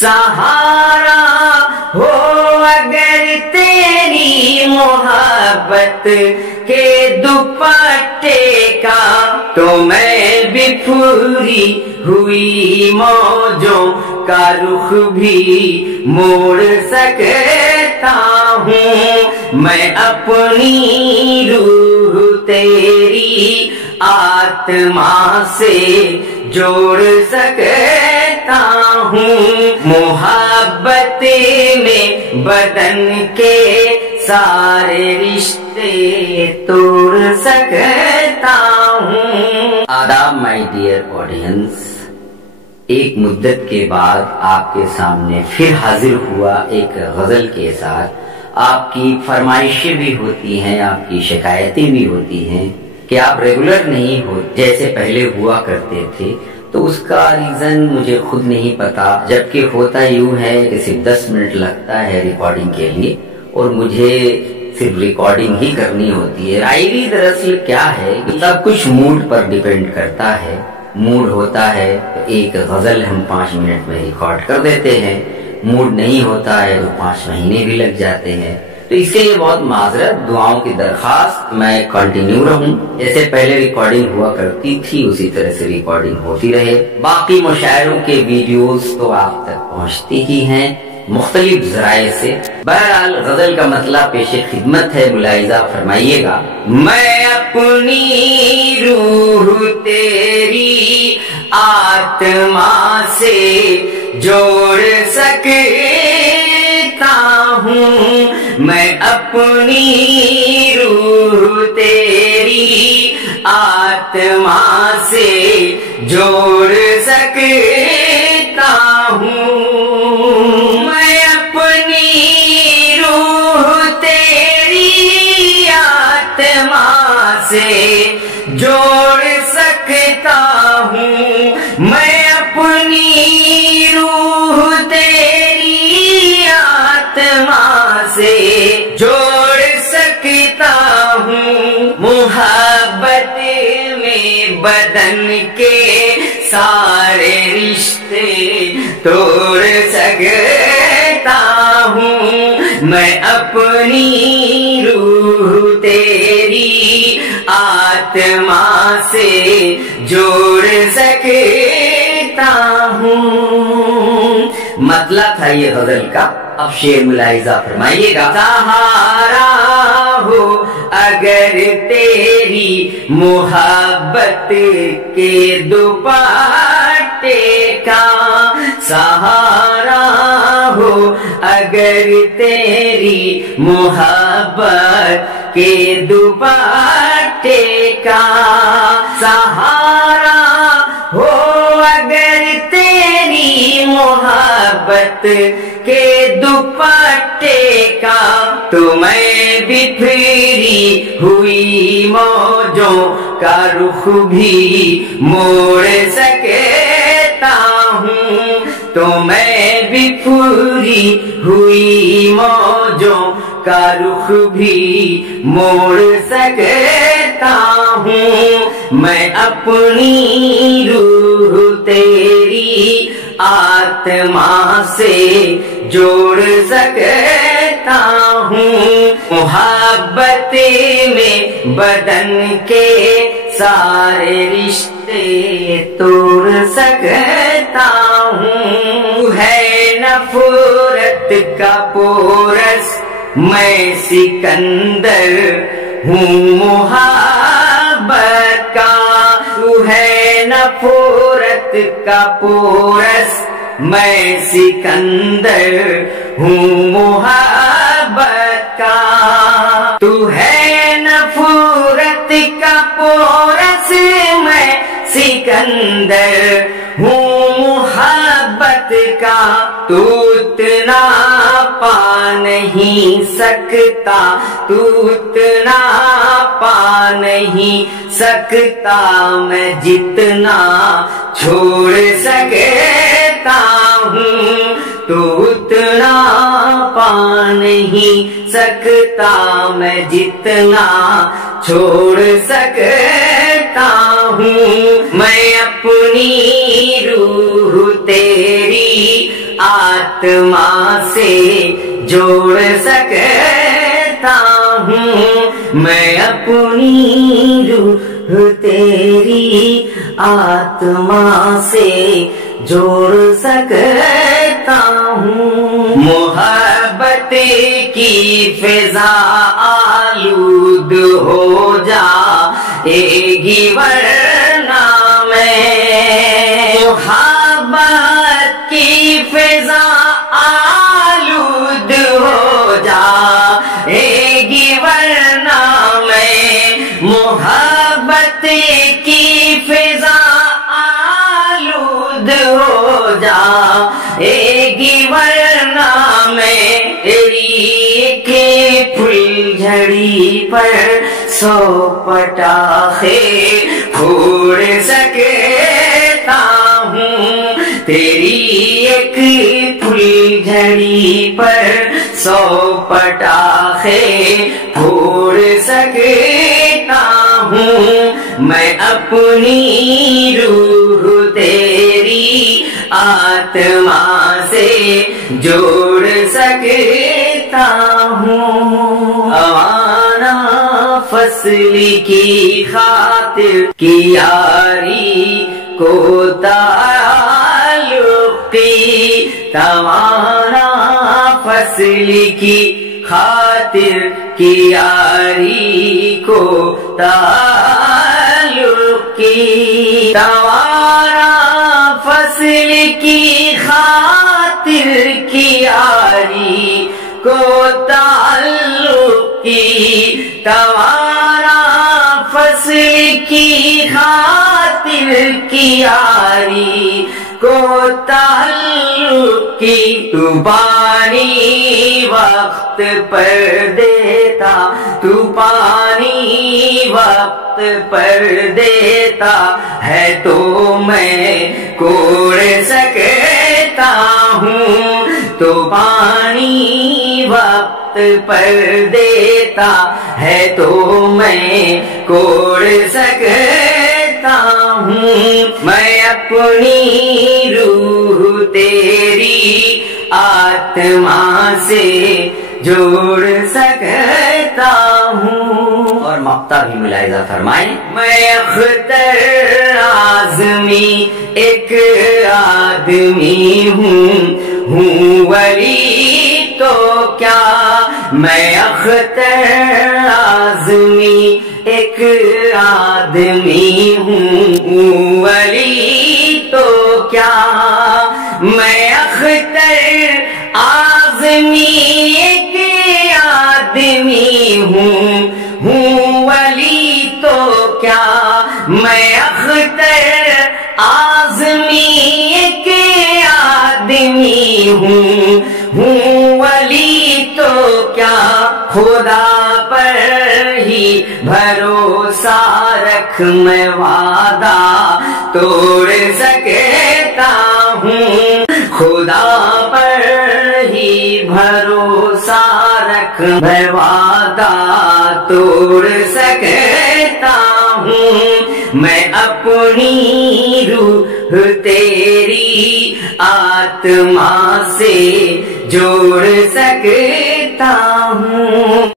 सहारा हो अगर तेरी मोहब्बत के दुपट्टे का, तो मैं बिखरी हुई मौजों का रुख भी मोड़ सकता हूँ। मैं अपनी रूह तेरी आत्मा से जोड़ सकता हूँ। मोहब्बत में बदन के सारे रिश्ते तोड़ सकता हूँ। आदाब माय डियर ऑडियंस, एक मुद्दत के बाद आपके सामने फिर हाजिर हुआ एक गजल के साथ। आपकी फरमाइशें भी होती हैं, आपकी शिकायतें भी होती हैं कि आप रेगुलर नहीं हो जैसे पहले हुआ करते थे। तो उसका रीजन मुझे खुद नहीं पता, जबकि होता यूं है कि सिर्फ 10 मिनट लगता है रिकॉर्डिंग के लिए और मुझे सिर्फ रिकॉर्डिंग ही करनी होती है। डायरी दरअसल क्या है, सब कुछ मूड पर डिपेंड करता है। मूड होता है तो एक गजल हम 5 मिनट में रिकॉर्ड कर देते हैं, मूड नहीं होता है तो 5 महीने भी लग जाते हैं। तो इसके लिए बहुत माजरत, दुआओं की दरखास्त। मैं कंटिन्यू रहूं, जैसे पहले रिकॉर्डिंग हुआ करती थी उसी तरह से रिकॉर्डिंग होती रहे। बाकी मुशायरों के वीडियोस तो आप तक पहुंचती ही हैं मुख्तलिफ जराए से। बहरहाल गजल का मतलब पेश खिदमत है, मुलाहिजा फरमाइएगा। मैं अपनी रूह तेरी आत्मा से जोड़ सकता हूँ। मैं अपनी रूह तेरी आत्मा से जोड़ सकता हूँ। मैं अपनी रूह तेरी आत्मा से जोड़ सकता हूँ। मैं अपनी रूह तेरी आत्मा से जोड़ सकता हूँ। मोहब्बत में बदन के सारे रिश्ते तोड़ सकता हूँ। मैं अपनी रूह तेरी आत्मा से जोड़ सकता हूँ। मतलब था ये गजल का। अब शेर मुलाहिजा फरमाइएगा। सहारा हो अगर तेरी मोहब्बत के दुपट्टे का, सहारा हो अगर तेरी मोहब्बत के दुपट्टे का, सहारा हो अगर तेरी मोहब्बत के दुपट्टे का, तो मैं बिखरी हुई मौजों का रुख भी मोड़ सकता हूँ। तो मैं बिखरी हुई मौजों का रुख भी मोड़ सकता हूँ। मैं अपनी रूह तेरी आत्मा से जोड़ सकता हूँ। मोहब्बत में बदन के सारे रिश्ते तोड़ सकता हूँ। है नफरत का पोरस मैं सिकंदर हूँ मोहब्बत का। तू है नफरत का पोरस मैं सिकंदर हूँ मोहब्बत का। तू है नफरत का पोरस मैं सिकंदर हूँ मोहब्बत का। तू उतना पा नहीं सकता, तू उतना पा नहीं सकता, मैं जितना छोड़ सकता हूँ। तू उतना पा नहीं सकता, मैं जितना छोड़ सकता हूँ। मैं अपनी रूह تیری آتما سے جوڑ سکتا ہوں، میں اپنی روح تیری آتما سے جوڑ سکتا ہوں۔ محبت کی فضا آلود ہو جائے گی ورنہ میں، محبت کی فضا آلود ہو جائے گی ورنہ میں، محبت کی فضا آلود ہو جائے گی ورنہ میں، تیری کے پھول جھڑی پر 100 پٹاخے پھوڑ سکتا ہوں، تیری ایک پھول جھڑی پر 100 پٹاخے پھوڑ سکتا ہوں، میں اپنی روح تیری آتما سے جوڑ سکتا ہوں۔ امانا فصل کی خاطر کی یاری کو تعلق کی، تمہارا فصل کی خاطر کی یاری کو تعلق کی، تمہارا فصل کی خاطر کی یاری کو تعلق کی، تمہارا فصل کی خاطر کی یاری کو تعلق کی، تو پانی وقت پر دیتا، تو پانی وقت پر دیتا ہے تو میں کوڑ سکتا ہوں، تو پانی وقت پر دیتا ہے تو میں کوڑ سکتا ہوں، میں اپنی روح تیری آتما سے جوڑ سکتا ہوں۔ اور مقطع بھی ملاحظہ فرمائیں، میں اختر اعظمی ایک آدمی ہوں ولی تو کیا، میں اختر اعظمی ایک آدمی ہوں ولی تو کیا، میں اختر اعظمی ایک آدمی ہوں ولی تو کیا، میں اختر اعظمی ایک آدمی ہوں ولی تو کیا، خدا پر ہی بھروسہ رکھ میں وعدہ توڑ سکتا ہوں، خدا پر ہی بھروسہ رکھ میں وعدہ توڑ سکتا ہوں، میں اپنی روح تیری آتما سے جوڑ سکتا ہوں۔